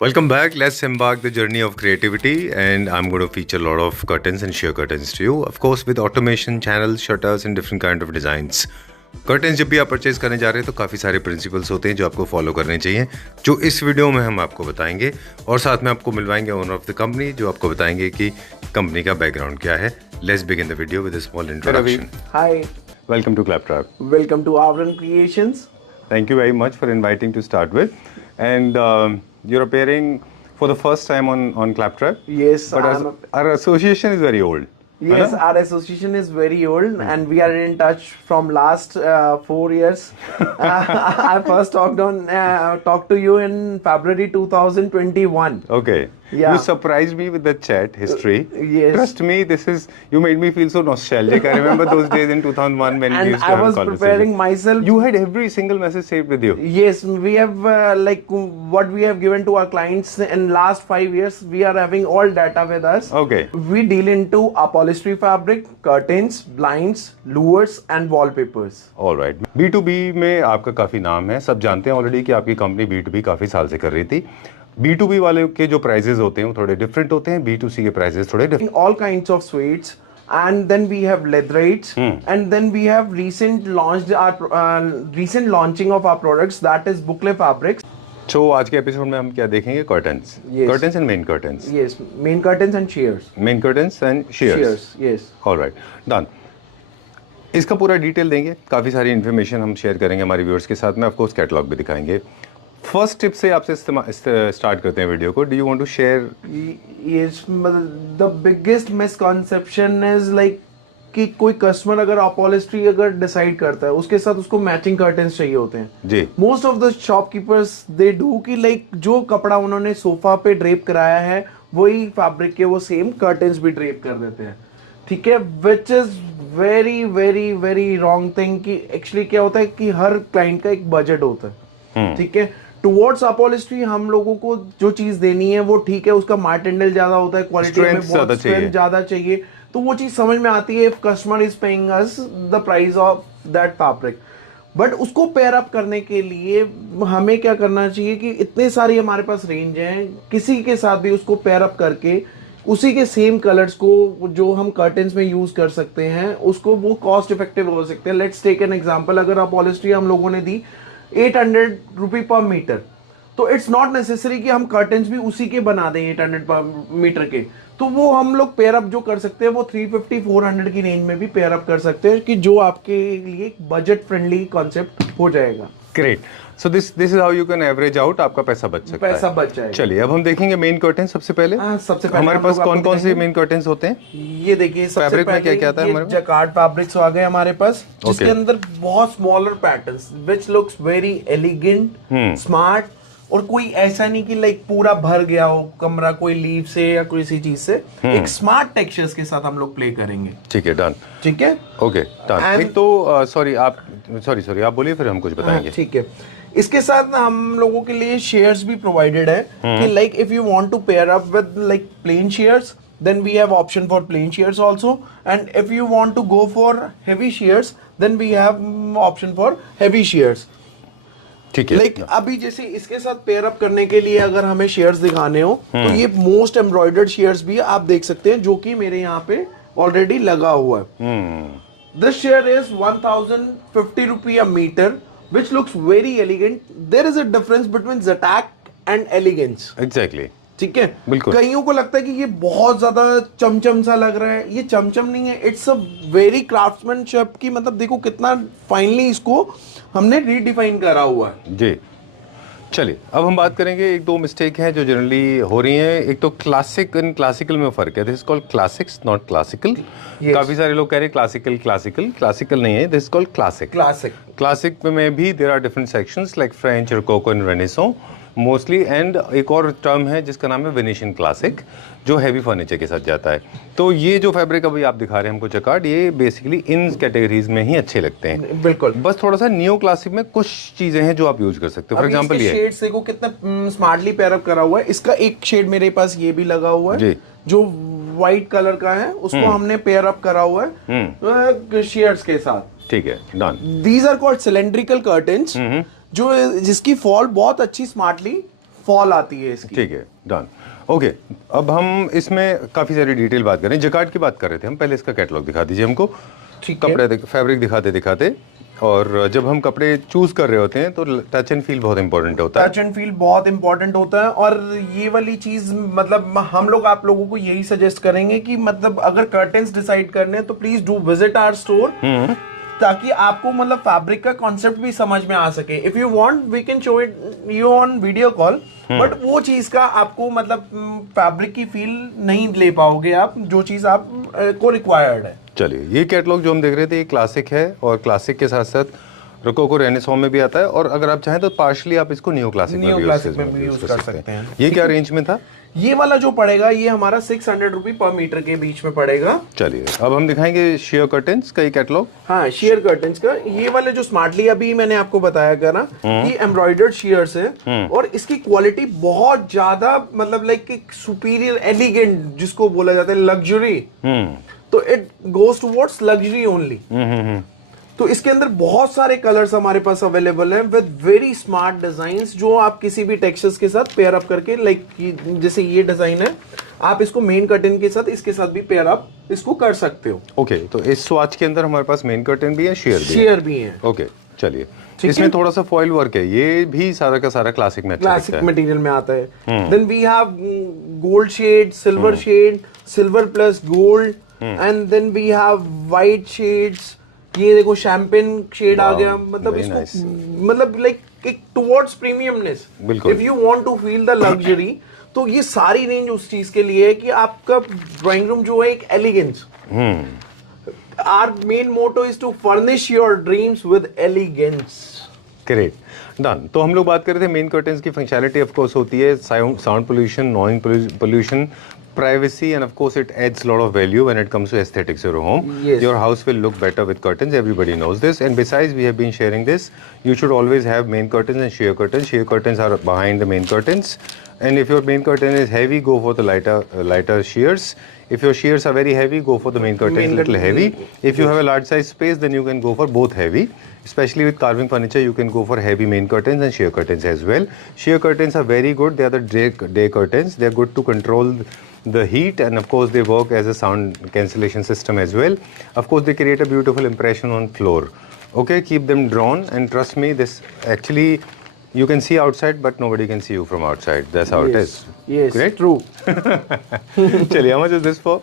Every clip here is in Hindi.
Welcome back. Let's embark the journey of creativity, and I'm going to feature a lot of curtains and sheer curtains to you. Of course, with automation, channels, shutters, and different kind of designs. Curtains जब भी आप परचेज करने जा रहे हैं तो काफ़ी सारे प्रिंसिपल्स होते हैं जो आपको फॉलो करने चाहिए, जो इस वीडियो में हम आपको बताएंगे, और साथ में आपको मिलवाएंगे ओनर ऑफ द कंपनी जो आपको बताएंगे कि कंपनी का बैकग्राउंड क्या है. Let's begin the video with a small introduction. Hi, welcome to Claptrap. welcome to Avran Creations. Thank you very much for inviting to start with. And you're appearing for the first time on Claptrap. Yes, But our association is very old. yes, our association is very old and we are in touch from last 4 years. I first talked to you in February 2021. Okay. Yeah. You surprised me with the chat history. Yes. Trust me, you made me feel so nostalgic. I remember those days in 2001 when we And used to I have was conversations. preparing myself. You had every single message saved with you. Yes, we have what we have given to our clients in last 5 years. We are having all data with us. Okay. We deal into upholstery fabric, curtains, blinds, louvers and wallpapers. All right. B2B में आपका काफ़ी नाम है. सब जानते हैं ऑलरेडी कि आपकी कंपनी B2B काफ़ी साल से कर रही थी. B2B वाले के जो प्राइजेस होते हैं वो थोड़े डिफरेंट होते हैं, B2C के प्राइजेस थोड़े different. All kinds of suites, and then we have leatherites, and then we have recent launching of our products, that is boucle fabrics. तो आज के एपिसोड में हम क्या देखेंगे? Curtains. Yes. Curtains and main curtains. Yes, main curtains and shears. Main curtains and shares. Shears, yes. Alright, done. इसका पूरा डिटेल देंगे, काफ़ी सारी इन्फॉर्मेशन हम शेयर करेंगे हमारे व्यूअर्स के साथ में. ऑफ कोर्स कैटलॉग भी दिखाएंगे. फर्स्ट टिप से आपसे स्टार्ट करते हैं वीडियो को. Do you want to share? Yes, the biggest misconception is like कि कोई कस्टमर अगर अपॉलिस्ट्री अगर डिसाइड करता है उसके साथ उसको मैचिंग कर्टन्स चाहिए होते हैं जी. Most of the shopkeepers they do कि लाइक जो कपड़ा उन्होंने सोफा पे ड्रेप कराया है वही फैब्रिक के वो सेम कर्टन्स भी ड्रेप कर देते हैं. ठीक है, which is very very very wrong thing. कि एक्चुअली क्या होता है कि हर क्लाइंट का एक बजट होता है. ठीक है, टुवर्ड्स अपॉलिस्ट्री हम लोगों को जो चीज देनी है वो ठीक है, उसका मार्टेंडल ज्यादा होता है, क्वालिटी में बहुत स्ट्रेंथ ज्यादा चाहिए, तो वो चीज समझ में आती है if customer is paying us the price of that fabric. But उसको पेयर अप करने के लिए हमें क्या करना चाहिए कि इतने सारी हमारे पास रेंज है, किसी के साथ भी उसको पेयर अप करके उसी के सेम कलर्स को जो हम कर्टन्स में यूज कर सकते हैं उसको वो कॉस्ट इफेक्टिव हो सकते हैं. Let's take an example. अगर अपॉलिस्ट्री हम लोगों ने दी 800 रुपी पर मीटर, तो इट्स नॉट नेसेसरी कि हम कर्टन्स भी उसी के बना दें 800 पर मीटर के. तो वो हम लोग पेयर अप जो कर सकते हैं वो 350-400 की रेंज में भी पेयर अप कर सकते हैं, कि जो आपके लिए एक बजट फ्रेंडली कॉन्सेप्ट हो जाएगा. Great. So this is how you can average out. आपका पैसा बच सकता है. पैसा बच जाएगा. चलिए अब हम देखेंगे मेन कर्टन. सबसे पहले हमारे पास कौन कौन से मेन कर्टन्स होते हैं? ये देखिए, सबसे फैब्रिक में क्या क्या आता है हमारे पास? जकार्ड फैब्रिक्स आ गए हमारे पास, जिसके अंदर बहुत smaller patterns which looks very elegant, smart, और कोई ऐसा नहीं कि लाइक पूरा भर गया हो कमरा कोई लीव से या कोई सी चीज से. एक स्मार्ट टेक्सचर्स के साथ हम लोग प्ले करेंगे. ठीक है, डन. ठीक है, ओके, डन. एक तो सॉरी आप बोलिए, फिर हम कुछ बताएंगे. ठीक है. इसके साथ हम लोगों के लिए शेयर्स भी प्रोवाइडेड है कि like if you want to pair up with like plain sheers, then we have option for plain shears also, and if you want to go for heavy shears then we have option for heavy shears. ठीक है. लाइक अभी जैसे इसके साथ पेयर अप करने के लिए अगर हमें शेयर्स दिखाने हो तो ये मोस्ट एम्ब्रॉयडर्ड शेयर्स भी आप देख सकते हैं, जो कि मेरे यहाँ पे ऑलरेडी लगा हुआ है. This sheer is 1050 rupee a metre, which looks very elegant. There is a difference between Zatak and elegance. Exactly. ठीक है, बिल्कुल. कईयों को लगता है कि ये बहुत ज्यादा चमचम सा लग रहा है. ये चमचम नहीं है, इट्स अ वेरी क्राफ्ट्समैनशिप की, मतलब देखो कितना फाइनली इसको हमने रीडिफाइन करा हुआ है. जी. चलिए अब हम बात करेंगे. एक दो मिस्टेक हैं जो जनरली हो रही हैं. एक तो क्लासिक एंड क्लासिकल में फर्क है. This is called classics, not classical. काफी सारे लोग कह रहे हैं क्लासिकल नहीं है. This is called classic. Classic में भी there are different sections like French, rococo and renaissance mostly. And एक और टर्म है जिसका नाम है वेनेशियन क्लासिक, जो हैवी फर्नीचर के साथ जाता है. तो ये जो फैब्रिक अभी आप दिखा रहे हैं हमको जकार्ड, ये बेसिकली इन कैटेगरीज में ही अच्छे लगते हैं. बिल्कुल. बस थोड़ा सा नियो क्लासिक में कुछ चीजें हैं जो आप यूज कर सकते हो. फॉर एग्जांपल ये शेड्स देखो कितना स्मार्टली पेयर अप करा हुआ है. इसका एक शेड मेरे पास ये भी लगा हुआ है जी, जो व्हाइट कलर का है, उसको हमने पेयर अप करा हुआ है शेयर्स के साथ. ठीक है, done. These are called cylindrical curtains, जो जिसकी फॉल बहुत अच्छी स्मार्टली फॉल आती है इसकी। ठीक है, डन। ओके, अब हम इसमें काफ़ी सारी डिटेल बात करें। जकार्ड की बात कर रहे थे हम, पहले इसका कैटलॉग दिखा दीजिए हमको। ठीक है। कपड़े फैब्रिक दिखाते दिखाते, और जब हम कपड़े चूज कर रहे होते हैं तो टच एंड फील बहुत इंपॉर्टेंट होता है। टच एंड फील बहुत इंपॉर्टेंट होता है, और ये वाली चीज मतलब हम लोग आप लोगों को यही सजेस्ट करेंगे कि मतलब अगर कर्टेन्स डिसाइड करने हैं तो please do visit our store, ताकि आपको मतलब फैब्रिक का कॉन्सेप्ट भी समझ में आ सके। If you want we can show it you on video call, but वो चीज का आपको मतलब फैब्रिक की फील नहीं ले पाओगे आप, जो चीज आप को रिक्वायर्ड है। चलिए, ये कैटलॉग जो हम देख रहे थे ये क्लासिक है, और क्लासिक के साथ साथ रोकोको रेनेसॉ में भी आता है, और अगर आप चाहें तो पार्शली आप इसको नियो क्लासिक में भी यूज कर सकते हैं। ये क्या रेंज में था? ये वाला जो पड़ेगा ये हमारा 600 रुपी पर मीटर के बीच में पड़ेगा। चलिए, अब हम दिखाएंगे शेयर कर्टेन्स का कैटलॉग। हाँ, शेयर कर्टेन्स का ये वाले जो स्मार्टली अभी मैंने आपको बताया था ना, ये एम्ब्रॉयडर्ड शेयर्स है, और इसकी क्वालिटी बहुत ज्यादा मतलब लाइक एक सुपीरियर एलिगेंट जिसको बोला जाता है लग्जरी, तो it goes towards luxury only. तो इसके अंदर बहुत सारे कलर्स हमारे पास अवेलेबल हैं विद वेरी स्मार्ट डिजाइन्स, जो आप किसी भी टेक्सचर्स के साथ पेयर अप करके, लाइक जैसे ये डिजाइन है, आप इसको मेन कर्टेन के साथ इसके साथ भी पेयर अप इसको कर सकते हो। ओके, तो इस स्वाच के अंदर हमारे पास मेन कर्टेन भी है, शेयर भी है। ओके, चलिए, इसमें थोड़ा सा फॉइल वर्क है, ये भी सारा का सारा क्लासिक में क्लासिक मटेरियल में आता है। Then we have gold shade, silver plus gold, and then we have white shades. ये देखो शैंपेन शेड आ गया, मतलब इसको मतलब लाइक एक towards premiumness. If you want to feel the luxury, तो ये सारी रेंज उस चीज के लिए है कि आपका ड्राइंग रूम जो है एक elegance. Our main motto is to furnish your dreams with elegance. Great, done. तो हम लोग बात कर रहे थे मेन कर्टेन्स की फंक्शनैलिटी ऑफ कोर्स होती है sound pollution, noise pollution, privacy, and of course it adds a lot of value when it comes to aesthetics of your home. Yes. Your house will look better with curtains, everybody knows this, and besides we have been sharing this, you should always have main curtains and sheer curtains. Sheer curtains are behind the main curtains, and if your main curtain is heavy, go for the lighter sheers. If your shears are very heavy, go for the main curtain little heavy. If you have a large size space, then you can go for both heavy. Especially with carving furniture, you can go for heavy main curtains and sheer curtains as well. Sheer curtains are very good. They are the day curtains. They are good to control the heat, and of course they work as a sound cancellation system as well. Of course they create a beautiful impression on floor. Okay, keep them drawn, and trust me, this actually you can see outside but nobody can see you from outside. That's how it is. Yes, great, true. Chaliye, how much is this for?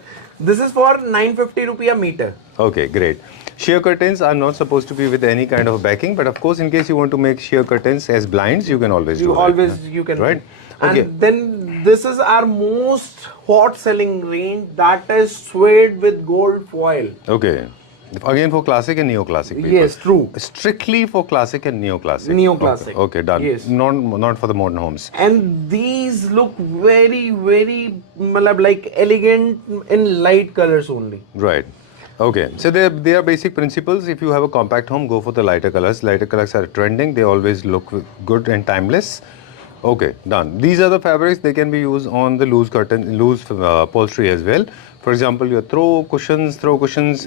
This is for 950 rupee a meter. Okay, great. Sheer curtains are not supposed to be with any kind of backing, but of course in case you want to make sheer curtains as blinds, you can always do that. You can, right? And Okay. then this is our most hot selling range, that is suede with gold foil. Okay. Again for classic and neoclassic people. Yes, true. Strictly for classic and neoclassic. Neoclassic. Okay, done. Yes. Not for the modern homes. And these look very, very malab, like elegant in light colors only. Right. Okay. So they are basic principles. If you have a compact home, go for the lighter colors. Lighter colors are trending. They always look good and timeless. Okay, done. These are the fabrics. They can be used on the loose upholstery as well. For example, your throw cushions,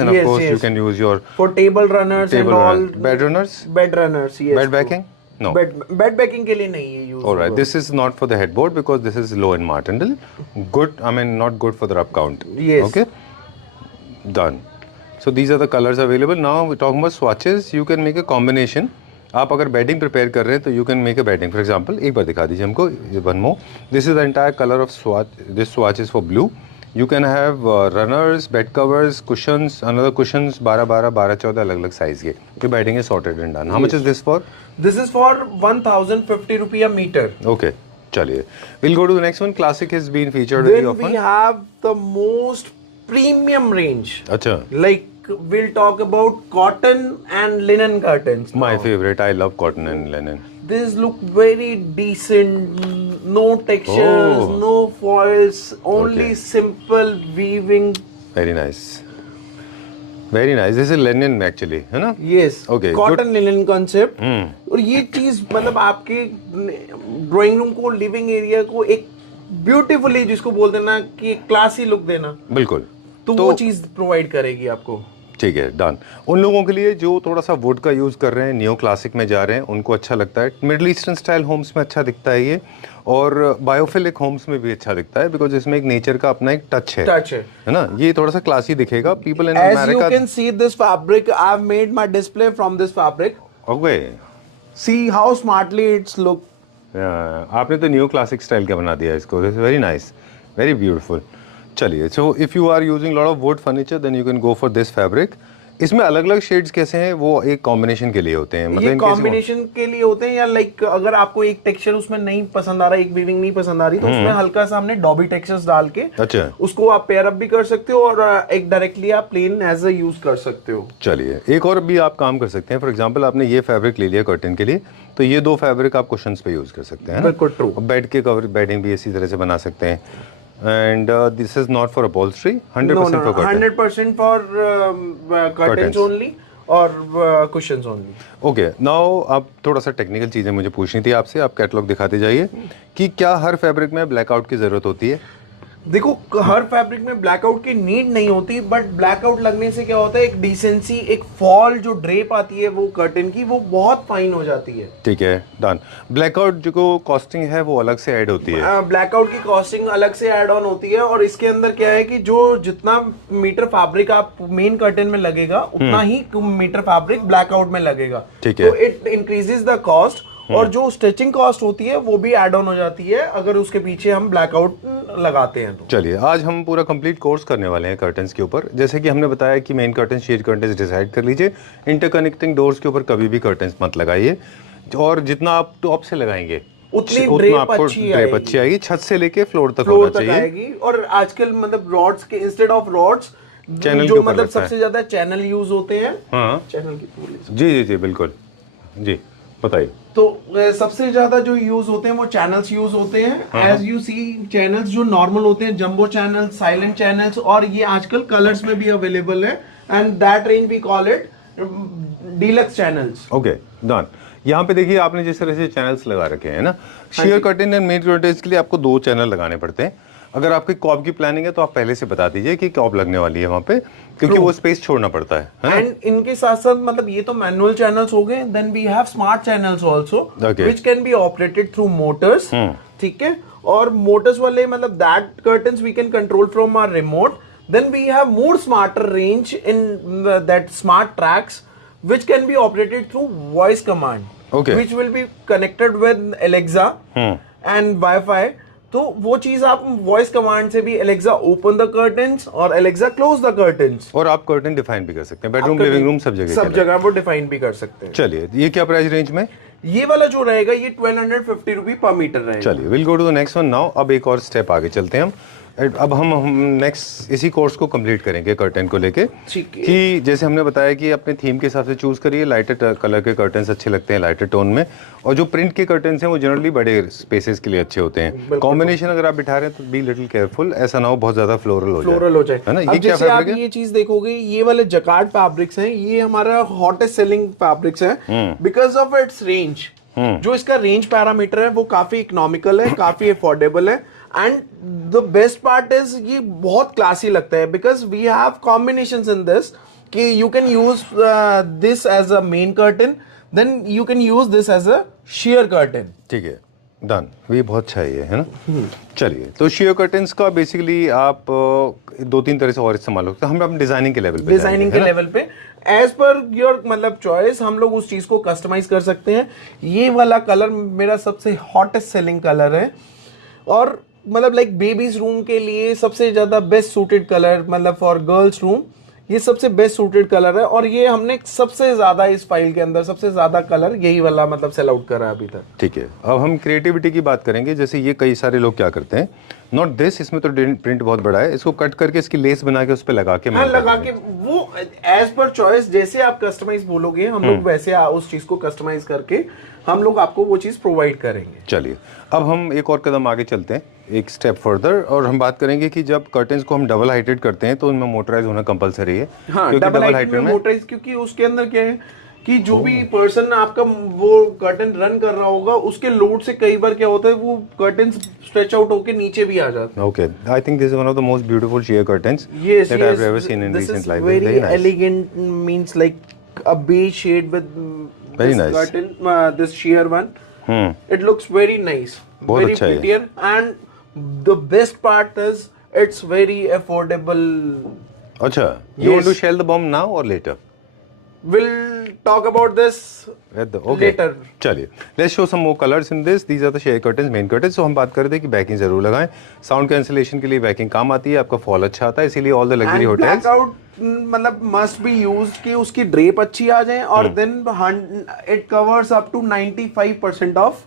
and of Yes, course yes. you can use your For table runners and all. bed runners. Bed runners, yes. Bed backing? No. Bed backing के लिए नहीं है use. All right. This is not for the headboard because this is low in martindale. Good. I mean, not good for the rub count. Yes. Okay. Done. So these are the colors available. Now we're talking about swatches. You can make a combination. आप अगर बेडिंग प्रिपेयर कर रहे हैं तो you can make a bedding. For example एक बार दिखा दीजिए हमको one more. This is the entire colour of swatch. This swatch is for blue. You can have runners, bed covers, cushions, another cushions 12-14 अलग-अलग size के. Your bedding is sorted and done. How much is this for? This is for 1050 rupee a meter. Okay, चलिए. We'll go to the next one. Classic has been featured very Then often. we have the most premium range. अच्छा. Like we'll talk about cotton and linen curtains. My now. favorite. I love cotton and linen. These look very decent. No textures, Oh. no foils, only Okay. simple weaving. Very nice. Very nice. This is linen actually, है ना? Yes. Okay, Cotton linen concept. Hmm. और ये चीज मतलब आपके ड्राइंग रूम को, लिविंग एरिया को एक ब्यूटीफुली, जिसको बोल देना कि क्लासी लुक देना, बिल्कुल. तो वो चीज प्रोवाइड करेगी आपको. ठीक है, डन। उन लोगों के लिए जो थोड़ा सा वुड का यूज़ कर रहे हैं, नियो क्लासिक में जा रहे हैं, उनको अच्छा लगता है। मिडल ईस्टर्न स्टाइल होम्स में अच्छा दिखता है ये, और बायोफिलिक होम्स में भी अच्छा दिखता है, बिकॉज इसमें एक नेचर का अपना एक टच है ना। ये थोड़ा सा क्लासी दिखेगा। People in As you America, can see this fabric, I've made my display from this fabric. Okay, See how smartly it's look. आपने तो न्यू क्लासिक स्टाइल का बना दिया इसको। This very nice, very beautiful. चलिए, so if you are using lot of wood furniture then you can go for this fabric. इसमें अलग अलग शेड्स कैसे हैं? वो एक कॉम्बिनेशन के लिए होते हैं, मतलब ये इनके कॉम्बिनेशन के लिए होते हैं, या लाइक अगर आपको एक टेक्सचर उसमें नहीं पसंद आ रहा, एक वीविंग नहीं पसंद आ रही, तो उसमें हल्का सा हमने डॉबी टेक्सचर्स डाल के अच्छा, उसको आप पेयर अप भी कर सकते हो, और एक डायरेक्टली आप प्लेन एज अ यूज कर सकते हो। चलिए, एक और भी आप काम कर सकते हैं। फॉर एग्जांपल, आपने ये फैब्रिक ले लिया कर्टन के लिए, तो ये दो फैब्रिक आप कुशन्स पे यूज कर सकते हैं। बिल्कुल ट्रू। बेड के कवर, बेडिंग भी इसी तरह से बना सकते हैं। And this is not for upholstery, 100% for curtain. 100% for curtains only और कुशन्स ओनली। ओके, नाउ अब थोड़ा सा टेक्निकल चीज़ें मुझे पूछनी थी आपसे। आप कैटलॉग दिखाते जाइए कि क्या हर फैब्रिक में ब्लैकआउट की ज़रूरत होती है? देखो, हर फैब्रिक में ब्लैकआउट की नीड नहीं होती, बट ब्लैकआउट लगने से क्या होता है, एक डिसेंसी, एक फॉल जो ड्रेप आती है वो कर्टन की, वो बहुत फाइन हो जाती है। ठीक है, डन। ब्लैकआउट जो कॉस्टिंग है वो अलग से ऐड होती है? ब्लैकआउट की कॉस्टिंग अलग से ऐड ऑन होती है, और इसके अंदर क्या है कि जो जितना मीटर फैब्रिक आप मेन कर्टन में लगेगा, उतना ही मीटर फैब्रिक ब्लैकआउट में लगेगा। ठीक है, तो इट इंक्रीजेस द कॉस्ट, और जो स्टिचिंग कॉस्ट होती है वो भी ऐड ऑन हो जाती है अगर उसके पीछे हम ब्लैकआउट लगाते हैं तो। चलिए, आज हम पूरा कंप्लीट कोर्स करने वाले हैं कर्टन्स के ऊपर। जैसे कि हमने बताया कि main curtain, shade curtains decide कर लीजिए। इंटरकनेक्टिंग डोर्स के ऊपर कभी भी कर्टन्स मत लगाइए, और जितना आप टॉप से लगाएंगे उतनी आपको ड्रेप अच्छी आएगी। छत से लेके फ्लोर तक होना चाहिए आएगी। और आजकल मतलब रॉड्स के इंस्टेड ऑफ रॉड्स, चैनल जो मतलब सबसे ज्यादा चैनल यूज होते हैं। हाँ, चैनल की, जी जी जी, बिल्कुल जी, बताइए। तो सबसे ज्यादा जो यूज होते हैं वो चैनल्स यूज होते हैं। एज यू सी, चैनल्स जो नॉर्मल होते हैं, जंबो चैनल्स, साइलेंट चैनल्स, और ये आजकल कलर्स में भी अवेलेबल है, and that range we call it deluxe channels. Okay, done. यहाँ पे देखिए, आपने जिस तरह से चैनल्स लगा रखे हैं ना, share curtain and main curtain के लिए आपको 2 चैनल लगाने पड़ते हैं। अगर आपकी कॉब की प्लानिंग है तो आप पहले से बता दीजिए कि कॉब लगने वाली है वहाँ पे, क्योंकि वो स्पेस छोड़ना पड़ता है। एंड इनके साथ साथ मतलब ये तो मैनुअल चैनल्स हो गए, then we have smart channels also which can be operated through motors. ठीक है, और मोटर्स वाले मतलब that curtains we can control from our remote. Then we have more smarter range in that smart tracks which can be operated through voice command, which will be connected with Alexa and Wi-Fi। तो वो चीज आप वॉइस कमांड से भी Alexa open the curtains और Alexa close the curtains, और आप कर्टन डिफाइन भी कर सकते हैं, बेडरूम, लिविंग रूम, सब जगह वो डिफाइन भी कर सकते हैं। चलिए, ये क्या प्राइस रेंज में? ये वाला जो रहेगा ये 1250 रुपी पर मीटर रहेगा। चलिए, will go to the next one now. अब एक और स्टेप आगे चलते हैं हम। अब हम नेक्स्ट इसी कोर्स को कंप्लीट करेंगे कर्टन को लेके, कि जैसे हमने बताया कि अपने थीम के हिसाब से चूज करिए। लाइटर कलर के कर्टन्स अच्छे लगते हैं, लाइटर टोन में, और जो प्रिंट के कर्टन्स हैं वो जनरली बड़े स्पेसेस के लिए अच्छे होते हैं। कॉम्बिनेशन अगर आप बिठा रहे हैं तो बी लिटिल केयरफुल, ऐसा ना हो बहुत ज्यादा फ्लोरल हो जाए, है ना। ये क्या फैब्रिक है? ये चीज देखोगे, ये वाले जकार्ड फैब्रिक्स हैं, ये हमारा हॉटेस्ट सेलिंग फैब्रिक्स हैं बिकॉज ऑफ इट्स रेंज। जो इसका रेंज पैरामीटर है वो काफी इकोनॉमिकल है, काफी अफोर्डेबल है, and the best part is ये बहुत क्लासी लगता है because we have combinations in this, कि you can use this as a main curtain, then you can use this as a sheer curtain. ठीक है, डन। ये बहुत अच्छा है ना। चलिए, तो शेयर कर्टन्स का बेसिकली आप 2-3 तरह से और इस्तेमाल होता है। हम डिजाइनिंग के लेवल पे एज पर योर मतलब चॉइस हम लोग उस चीज को कस्टमाइज कर सकते हैं। ये वाला कलर मेरा सबसे हॉटेस्ट सेलिंग कलर है, और मतलब लाइक बेबीज रूम के लिए सबसे ज्यादा बेस्ट सूटेड कलर, मतलब फॉर गर्ल्स रूम ये सबसे बेस्ट सूटेड कलर है, और ये हमने सबसे ज्यादा इस फाइल के अंदर सबसे ज्यादा कलर यही वाला मतलब सेल आउट करा अभी तक। ठीक है, अब हम क्रिएटिविटी की बात करेंगे। जैसे ये कई सारे लोग क्या करते हैं, नॉट दिस, इसमें तो प्रिंट बहुत बड़ा है, इसको कट करके इसकी लेस बना के उस पर लगा के, वो एज पर चॉइस जैसे आप कस्टमाइज बोलोगे हम लोग वैसे उस चीज को कस्टमाइज करके हम लोग आपको वो चीज प्रोवाइड करेंगे। चलिए, अब हम एक और कदम आगे चलते हैं, एक स्टेप फर्दर, और हम बात करेंगे कि जब कर्टन्स को हम डबल हाइटेड करते हैं तो उनमें मोटराइज होना कंपलसरी है। हाँ, डबल हाइटेड में मोटराइज, क्योंकि उसके अंदर क्या है कि जो भी पर्सन आपका वो कर्टन रन कर रहा होगा उसके लोड से कई बार क्या होता है वो कर्टन स्ट्रेच आउट होके नीचे भी आ जाते हैं. Okay, I think this is one of the most beautiful sheer curtains Yes, that I've ever seen in this recent is life. very, Very nice. elegant, means like a beige shade with Very this nice. curtain, this sheer one. Hmm. It looks very nice, बहुत very अच्छा है. prettier, and the best part is it's very affordable. अच्छा, you want to Yes. shell the bomb now or later? We'll talk about this Okay. later. चलिए, let's show some more colors in this. These are the sheer curtains, main curtains. So हम बात कर रहे थे कि बैकिंग जरूर लगाएं. साउंड कैंसिलेशन के लिए बैकिंग काम आती है, आपका फॉल अच्छा आता है, इसीलिए all the luxury And hotels blackout मतलब must be used कि उसकी ड्रेप अच्छी आ जाए और then it covers up to 95% of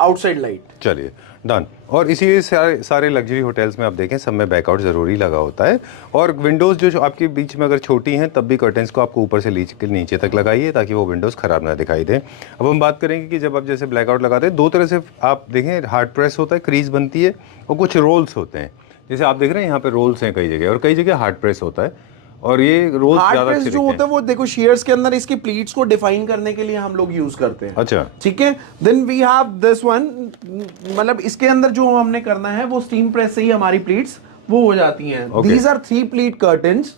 outside light. चलिए डन. और इसीलिए सारे लग्जरी होटल्स में आप देखें सब में बैकआउट ज़रूरी लगा होता है. और विंडोज़ जो आपके बीच में अगर छोटी हैं तब भी कर्टन्स को आपको ऊपर से नीचे तक लगाइए ताकि वो विंडोज़ ख़राब ना दिखाई दें. अब हम बात करेंगे कि जब आप जैसे ब्लैकआउट लगाते हैं दो तरह से आप देखें, हार्ड प्रेस होता है, क्रीज बनती है, और कुछ रोल्स होते हैं. जैसे आप देख रहे हैं यहाँ पे रोल्स हैं कई जगह, और कई जगह हार्ड प्रेस होता है, और ये रोल्स हार्ड ज़्यादा प्रेस अच्छे जो दिखते होता हैं. है वो देखो शेयर्स के अंदर इसकी प्लीट्स को डिफाइन करने के लिए हम लोग यूज करते हैं. अच्छा, ठीक है. Then we have this one, मतलब इसके अंदर जो हमने करना है वो स्टीम प्रेस से ही हमारी प्लीट्स वो हो जाती हैं. Okay. These are 3 pleat curtains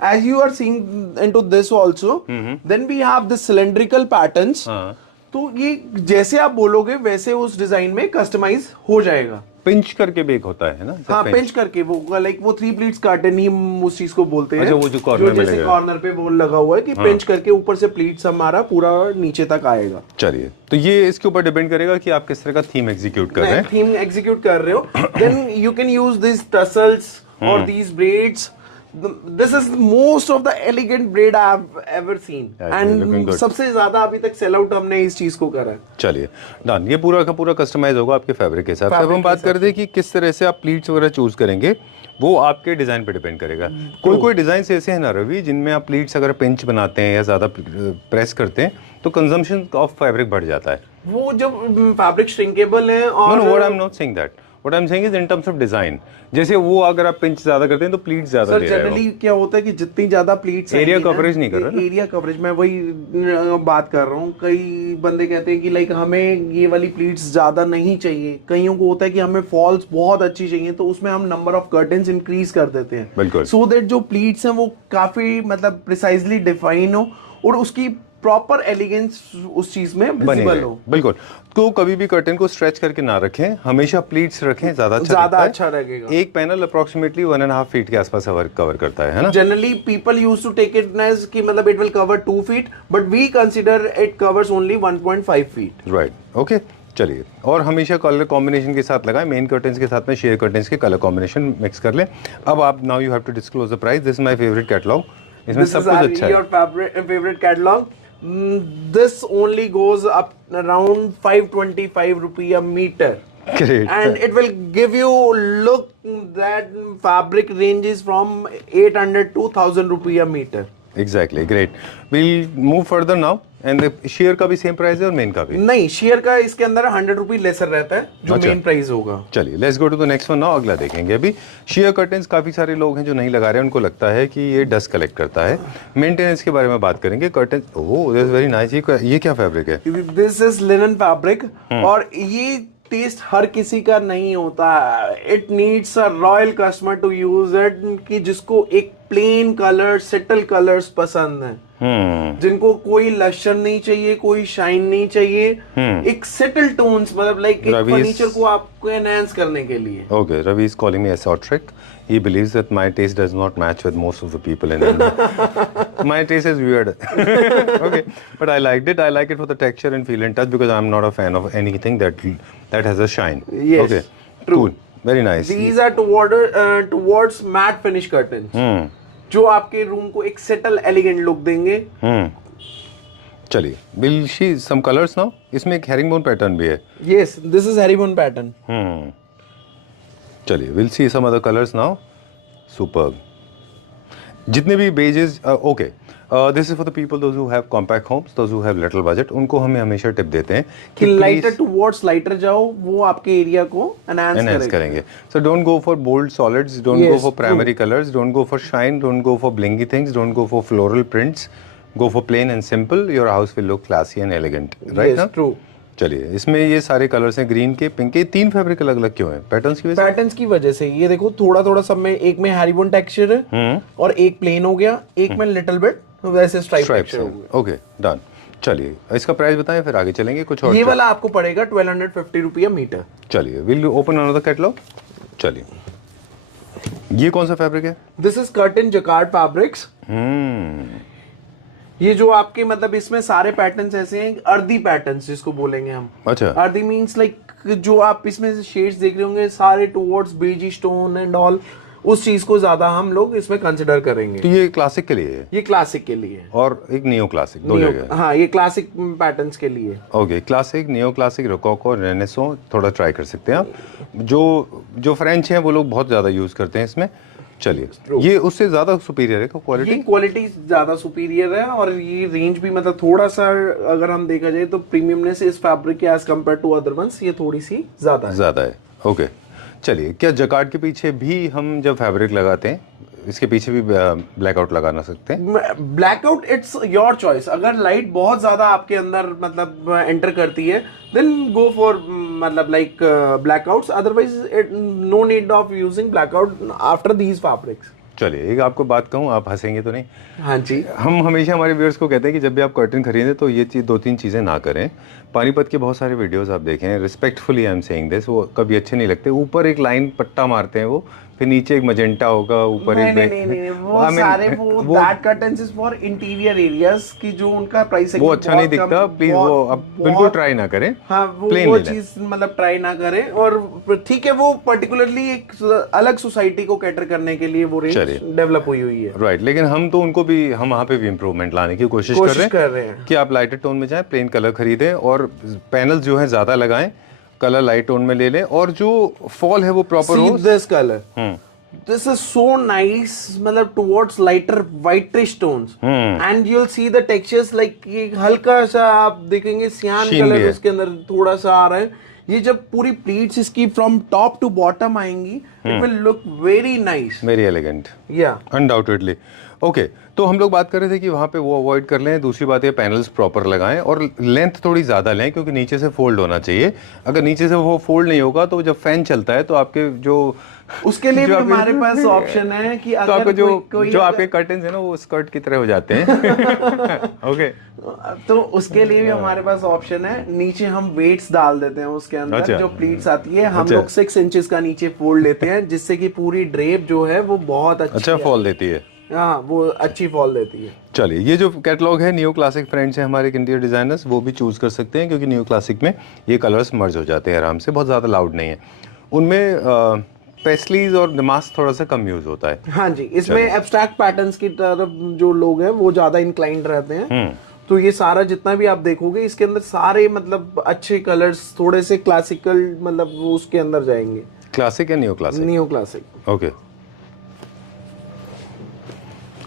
as you are seeing into this also. Then we have this cylindrical patterns. हाँ. तो ये जैसे आप बोलोगे वैसे उस डिजाइन में कस्टमाइज हो जाएगा. पिंच करके बेक होता है ना. हाँ, पिंच करके वो लाइक वो 3 प्लीट्स कर्टन ही उस चीज को बोलते हैं. अच्छा, वो जो कॉर्नर में जैसे लगा है. कॉर्नर पे वो लगा हुआ है कि पिंच करके ऊपर से प्लीट्स हमारा पूरा नीचे तक आएगा. चलिए, तो ये इसके ऊपर डिपेंड करेगा कि आप किस तरह का थीम एग्जीक्यूट कर रहे हैं. थीम एग्जीक्यूट कर रहे हो then you can use this tassels और these braids. This is most of the elegant braid I have ever seen. Actually, looking And good. सबसे ज्यादा अभी तक सेल आउट हमने इस चीज को करा है. चलिए डन. ये पूरा का पूरा कस्टमाइज होगा आपके फैब्रिक के हिसाब से. अब हम बात करते हैं कि किस तरह से आप प्लीट्स वगैरह चूज करेंगे, वो आपके डिजाइन पे डिपेंड करेगा. कोई डिजाइन ऐसे हैं ना रवि, जिनमें आप प्लीट्स अगर पिंच बनाते हैं या ज्यादा प्रेस करते हैं तो कंजम्पशन ऑफ फैब्रिक बढ़ जाता है. वो जब फैब्रिक श्रिंकेबल है और no, what I am not saying that. What I am saying is in terms of design. जैसे वो अगर आप पिंच ज्यादा करते हैं तो प्लीट्स ज्यादा सर दे रहे जनरली क्या होता है कि जितनी ज्यादा प्लीट्स एरिया कवरेज नहीं कर रहा ना. एरिया कवरेज मैं वही बात कर रहा हूँ. कई बंदे कहते हैं कि लाइक हमें ये वाली प्लीट्स ज्यादा नहीं चाहिए. कईयों को होता है कि हमें फॉल्स बहुत अच्छी चाहिए तो उसमें हम नंबर ऑफ कर्टन्स इंक्रीज कर देते हैं. बिल्कुल. सो दैट जो प्लीट्स हैं वो काफी मतलब प्रिसाइजली डिफाइन हो और उसकी प्रॉपर एलिगेंस उस चीज में विजिबल हो. बिल्कुल. तो कभी भी कर्टन को स्ट्रेच करके ना रखें, हमेशा प्लीट्स रखें, ज्यादा अच्छा रहेगा. एक पैनल अप्रोक्सीमेटली 1.5 फीट के आसपास कवर करता है ना. Generally people use to take it as कि मतलब it will cover 2 feet but we consider it covers only 1.5 feet. Right. Okay. चलिए, और हमेशा कलर कॉम्बिनेशन के साथ लगाएं. मेन कर्टन्स के साथ में शेयर कर्टन्स के कलर कॉम्बिनेशन मिक्स कर लें. अब आप now you have to disclose the price. This is my favourite catalogue. इसमें सब कुछ अच्छा है. Your favourite catalogue. This only goes up around 525 rupee a meter. Great. And it will give you look that fabric ranges from 800 to 1000 rupee a meter. Exactly. Great. We'll move further now. And the sheer का भी सेम प्राइस है और मेन का भी. नहीं, शेयर का इसके अंदर 100 रुपी लेसर रहता है जो अच्छा. मेन प्राइस होगा. चलिए, let's go to the next one now. अगला देखेंगे. अभी शेयर कर्टन्स काफी सारे लोग हैं जो नहीं लगा रहे हैं, उनको लगता है कि ये डस्ट कलेक्ट करता है. मेंटेनेंस के बारे में बात करेंगे. Curtain, oh that's very nice. ये क्या फैब्रिक है? This is linen fabric. और ये टेस्ट हर किसी का नहीं होता. It needs a royal customer to use it कि जिसको एक प्लेन कलर सेटल कलर्स पसंद है. जिनको कोई लशन नहीं चाहिए, कोई शाइन नहीं चाहिए. एक सेटल टोन्स मतलब लाइक एक फर्नीचर को आपको एनहांस करने के लिए. Okay, Ravi is calling me eccentric. He believes that my taste does not match with most of the people in India. My taste is weird. Okay, but I liked it. I like it for the texture and feel and touch because I'm not a fan of anything that has a shine. Yes, Okay, true. cool. Very nice. These are towards matte finish curtains. जो आपके रूम को एक सेटल एलिगेंट लुक देंगे. चलिए, will she some colors now? इसमें एक herringbone पैटर्न भी है. Yes, this is herringbone pattern. चलिए, we'll see some other colors now. Superb. जितने भी beiges, okay, this is for the people those who have compact homes, those who have little budget. उनको हमें हमेशा टिप देते हैं कि लाइटर टुवर्ड्स लाइटर जाओ, वो आपके एरिया को एनहांस करेंगे. So don't go for bold solids, don't go for primary colours, don't go for shine, don't go for blingy things, don't go for floral prints. Go for plain and simple, your house will look classy and elegant, right ना? ट्रू। चलिए, इसमें ये सारे कलर्स हैं, ग्रीन के, पिंक के, 3 फैब्रिक अलग अलग क्यों हैं? पैटर्न्स की वजह से? पैटर्न्स की वजह से। ये देखो थोड़ा थोड़ा सब में, एक में हैरीबोन टेक्सचर है और एक प्लेन हो गया, एक में लिटिल बिट वैसे स्ट्राइप टेक्सचर हो गया। Okay, done. चलिए, इसका प्राइस बताएं, फिर आगे चलेंगे कुछ और। ये वाला आपको पड़ेगा 1250 रुपया मीटर। चलिए, will you open another catalogue? चलिए, ये कौन सा फैब्रिक है? This is curtain jacquard fabrics. ये जो आपके मतलब इसमें सारे पैटर्न्स ऐसे हैं, अर्दी पैटर्न्स जिसको बोलेंगे हम। अच्छा। अर्दी मींस लाइक जो आप इसमें शेड्स देख रहे होंगे सारे टुवर्ड्स बेजी स्टोन एंड ऑल, उस चीज को ज्यादा हम लोग इसमें कंसिडर करेंगे। तो ये क्लासिक के लिए है? ये क्लासिक के लिए है और एक नियो क्लासिक, दो जगह? हाँ, ये क्लासिक पैटर्न्स के लिए। Okay, classic, neo classic, rococo, renaissance, थोड़ा ट्राई कर सकते हैं आप। जो फ्रेंच हैं वो लोग बहुत ज़्यादा यूज़ करते हैं इसमें। चलिए, ये उससे ज़्यादा सुपीरियर है क्वालिटी? ये क्वालिटी ज़्यादा सुपीरियर है और ये रेंज भी मतलब थोड़ा सा अगर हम देखा जाए तो प्रीमियमनेस इस फैब्रिक के as compared to other ones ये थोड़ी सी ज़्यादा है। ओके, चलिए, क्या जकार्ड के पीछे भी हम जब फैब्रिक लगाते हैं, इसके पीछे भी ब्लैकआउट लगाना सकते हैं? Blackout it's your choice. अगर लाइट बहुत ज्यादा आपके अंदर मतलब एंटर करती है देन गो फॉर मतलब like blackouts, otherwise no need of using blackout after these fabrics. चलिए, एक आपको बात कहूँ, आप हंसेंगे तो नहीं? हाँ जी। हम हमेशा हमारे व्यूअर्स को कहते हैं कि जब भी आप कर्टन खरीदें तो ये चीज़ 2-3 चीज़ें ना करें। पानीपत के बहुत सारे वीडियोस आप देखें, respectfully I am saying this, वो कभी अच्छे नहीं लगते। ऊपर एक लाइन पट्टा मारते हैं वो, फिर नीचे एक मजेंटा होगा, ऊपर एक नहीं, वो सारे वो that curtains is for interior areas की जो उनका प्राइस है वो अच्छा नहीं दिखता। प्लीज वो अब बिल्कुल ट्राई ना करें। हाँ, वो चीज मतलब ट्राई ना करें। और ठीक है, वो पर्टिकुलरली एक अलग सोसाइटी को कैटर करने के लिए वो रेंज डेवलप हुई है, राइट। लेकिन हम तो उनको भी, हम वहाँ पे भी इम्प्रूवमेंट लाने की कोशिश कर रहे हैं कि आप लाइटर टोन में जाएं, प्लेन कलर खरीदें और पैनल जो है ज्यादा लगाएं, कलर लाइट टोन में ले लें और जो फॉल है वो प्रॉपर हो। This colour, this is so nice, मतलब towards lighter whitish tones and you will see the textures like हल्का सा आप देखेंगे सियान कलर उसके अंदर थोड़ा सा आ रहा है। ये जब पूरी प्लीट्स इसकी फ्रॉम टॉप टू बॉटम आएंगी, it will look very nice, very elegant, या अनडाउटेडली। ओके, तो हम लोग बात कर रहे थे कि वहाँ पे वो अवॉइड कर लें। दूसरी बात ये, पैनल्स प्रॉपर लगाएं और लेंथ थोड़ी ज़्यादा लें क्योंकि नीचे से फोल्ड होना चाहिए। अगर नीचे से वो फोल्ड नहीं होगा तो जब फैन चलता है तो आपके जो उसके लिए भी हमारे पास ऑप्शन है कि तो आपको जो आपके कर्टन्स है ना वो स्कर्ट की तरह हो जाते हैं। ओके, तो उसके लिए भी हमारे पास ऑप्शन है, नीचे हम वेट्स डाल देते हैं उसके अंदर। अच्छा। जो प्लीट्स आती है हम लोग 6 इंचेस का नीचे फोल्ड लेते हैं जिससे कि पूरी ड्रेप जो है वो बहुत अच्छा फॉल देती है। हाँ, वो अच्छी फॉल देती है। चलिए, ये जो कैटलॉग है नियो क्लासिक फ्रेंड्स है हमारे इंटीरियर डिजाइनर्स, वो भी चूज कर सकते हैं क्योंकि नियो क्लासिक में ये कलर्स मर्ज हो जाते हैं आराम से, बहुत ज़्यादा लाउड नहीं है उनमें। पेस्टलीज और नमाज थोड़ा सा कम यूज होता है। हाँ जी, इसमें एब्स्ट्रैक्ट पैटर्न्स की तरफ जो लोग हैं वो ज्यादा इंक्लाइंड रहते हैं। तो ये सारा जितना भी आप देखोगे इसके अंदर सारे मतलब अच्छे कलर्स थोड़े से क्लासिकल मतलब वो उसके अंदर जाएंगे। क्लासिक या neo classic? Neo classic. Okay,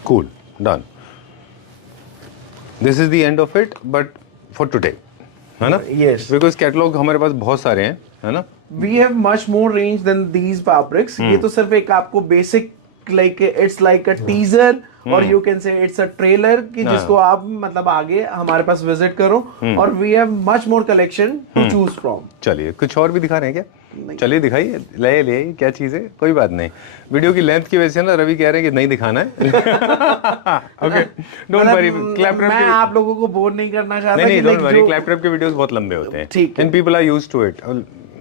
cool, done. This is the end of it, but for today, है ना? Yes. Because कैटलॉग हमारे पास बहुत सारे हैं, है ना? We have much more range than these fabrics. ये तो सिर्फ एक आपको basic like it's like a teaser और you can say it's a trailer कि जिसको आप मतलब आगे हमारे पास विजिट करो और we have much more collection to choose from. चलिए, कुछ और भी दिखा रहे हैं क्या? चलिए दिखाइए, ले क्या चीज़ है, कोई बात नहीं। वीडियो की लेंथ की वजह से ना रवि कह रहे हैं कि नहीं दिखाना है। Okay, don't worry, clap wrap मैं आप लोगों को बोर नहीं करना चाहता। नहीं, डोंट वरी, क्लैप रैप के वीडियोस बहुत लंबे होते हैं। ठीक है, and people are used to it.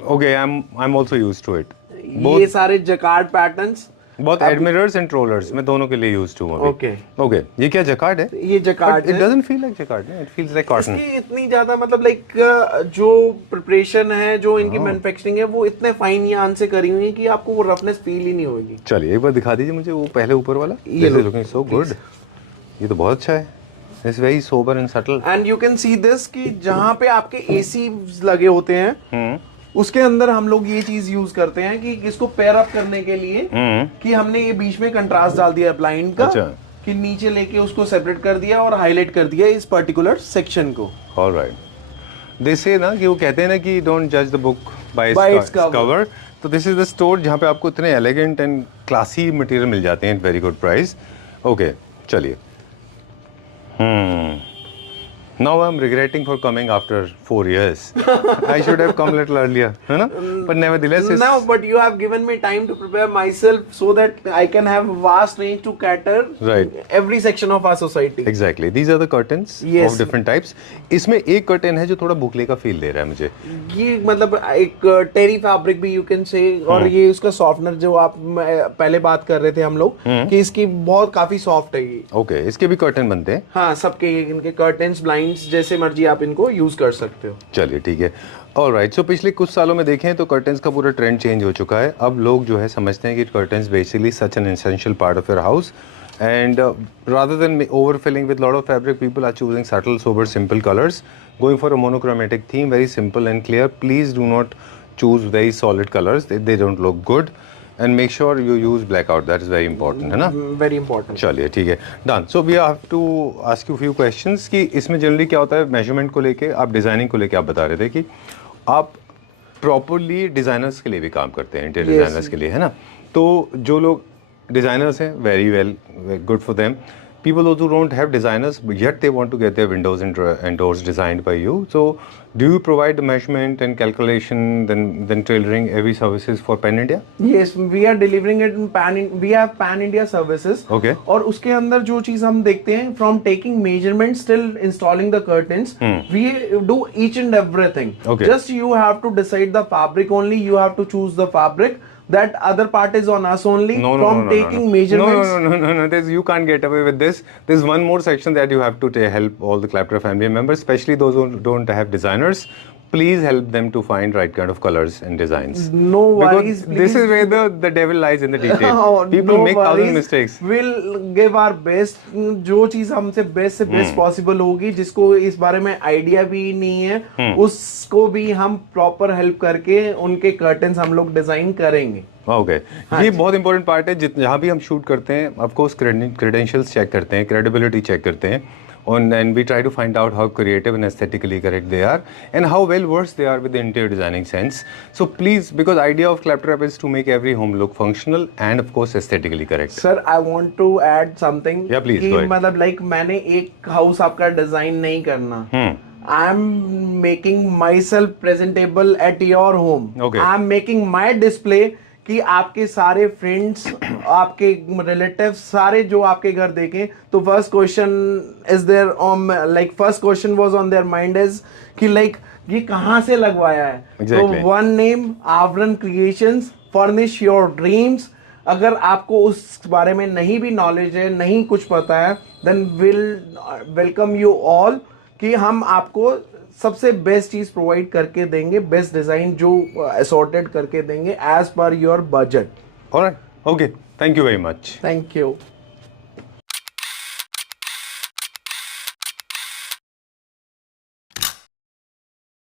Okay, I am also used to it. ये सारे जकार्ड पैटर्न्स बहुत एडमिरर्स एंड ट्रोलर्स मैं दोनों के लिए यूज्ड हूं अभी। ओके, ये क्या जकार्ड है? ये जकार्ड है। It doesn't feel like jacquard, it feels like cotton. इसकी इतनी ज्यादा मतलब लाइक जो प्रिपरेशन है, जो इनकी मैन्युफैक्चरिंग है वो इतने फाइन यान से करी हुई है कि आपको वो रफनेस फील ही नहीं होगी। चलिए, एक बार दिखा दीजिए मुझे वो पहले ऊपर वाला। ये लुकिंग सो गुड, ये तो बहुत अच्छा है। It's very sober and subtle and you can see this कि जहां पे आपके एसी लगे होते हैं उसके अंदर हम लोग ये चीज यूज करते हैं कि इसको पेयर अप करने के लिए कि हमने ये बीच में कंट्रास्ट डाल दिया ब्लाइंड का। अच्छा। कि नीचे लेके उसको सेपरेट कर दिया और हाईलाइट कर दिया इस पर्टिकुलर सेक्शन को। ऑलराइट। दे से ना कि वो कहते हैं ना कि डोंट जज the book by its cover. तो दिस इज द स्टोर जहाँ पे आपको इतने एलिगेंट एंड क्लासी मटेरियल मिल जाते हैं at very good price. Okay, चलिए Now I'm regretting for coming after 4 years. I should have come a little earlier, है ना? But nevertheless, No, but you have given me time to prepare myself so that I can have vast range to cater Right. every section of our society. Exactly. These are the curtains Yes. of different types. इसमें एक curtain है जो थोड़ा बुकले का फील दे रहा है मुझे. ये मतलब एक टेरी फैब्रिक भी यू कैन से, और ये उसका सॉफ्टनर जो आप पहले बात कर रहे थे हम लोग कि इसकी बहुत काफी सॉफ्ट है ये. ओके, इसके भी कर्टन बनते हैं. हाँ, सबके इनके कर्टेन्स, ब्लाइंड्स जैसे मर्जी आप इनको यूज कर सकते हो. चलिए ठीक है. ऑलराइट, सो पिछले कुछ सालों में देखें तो कर्टन्स का पूरा ट्रेंड चेंज हो चुका है. अब लोग जो है समझते हैं कि curtains basically such an essential part of your house, and rather than overfilling with lot of fabric, people are choosing subtle, sober, simple colors, going for a monochromatic theme, very simple and clear. Please do not choose very solid colors, they don't look good, and make sure you use blackout. That is very important, है ना? Very important. चलिए ठीक है, done. So we have to ask you few questions कि इसमें जनरली क्या होता है मेजरमेंट को लेके, आप डिज़ाइनिंग को लेके आप बता रहे थे कि आप प्रॉपरली डिज़ाइनर्स के लिए भी काम करते हैं, इंटीरियर डिज़ाइनर्स के लिए, है ना? तो जो लोग डिज़ाइनर्स हैं, very well, good for them. People those who don't have designers yet they want to get their windows and doors designed by you. So do you provide the measurement and calculation, then tailoring every services for Pan India? Yes, we are delivering it in we have Pan India services. Okay. और उसके अंदर जो चीज हम देखते हैं, from taking measurements till installing the curtains, we do each and everything. Okay. Just you have to decide the fabric only. You have to choose the fabric. That other part is on us only. From taking measurements. No. You can't get away with this. There's one more section that you have to help all the Claptra family members, especially those who don't have designers. Please help them to find right kind of colors and designs. No worries. Because this is where the devil lies in the detail. People make thousand mistakes. We'll give our best. जो चीज हमसे बेस्ट से बेस्ट पॉसिबल होगी, जिसको इस बारे में आइडिया भी नहीं है, उसको भी हम प्रॉपर हेल्प करके उनके कर्टन्स हम लोग डिजाइन करेंगे. ओके, ये बहुत इंपॉर्टेंट पार्ट है. जहाँ भी हम शूट करते हैं, ऑफ कोर्स क्रेडेंशियल्स चेक करते हैं, क्रेडिबिलिटी चेक करते हैं, and we try to find out how creative and aesthetically correct they are and how well versed they are with the interior designing sense. So please, because idea of Claptrap is to make every home look functional and of course aesthetically correct. Sir, I want to add something. Yeah, please, कि go ahead. मतलब like मैंने एक हाउस आपका डिजाइन नहीं करना. I am making myself presentable at your home. Okay. I am making my display कि आपके सारे फ्रेंड्स, आपके रिलेटिव्स सारे जो आपके घर देखें तो first question is there on, like first question was on their mind is कि लाइक ये कहाँ से लगवाया है. Exactly. तो one name Aavaran creations, furnish your dreams. अगर आपको उस बारे में नहीं भी नॉलेज है, नहीं कुछ पता है, then will welcome you all कि हम आपको सबसे बेस्ट चीज प्रोवाइड करके देंगे, बेस्ट डिजाइन जो असॉर्टेड करके देंगे as per your budget. Alright, okay, thank you very much. Thank you.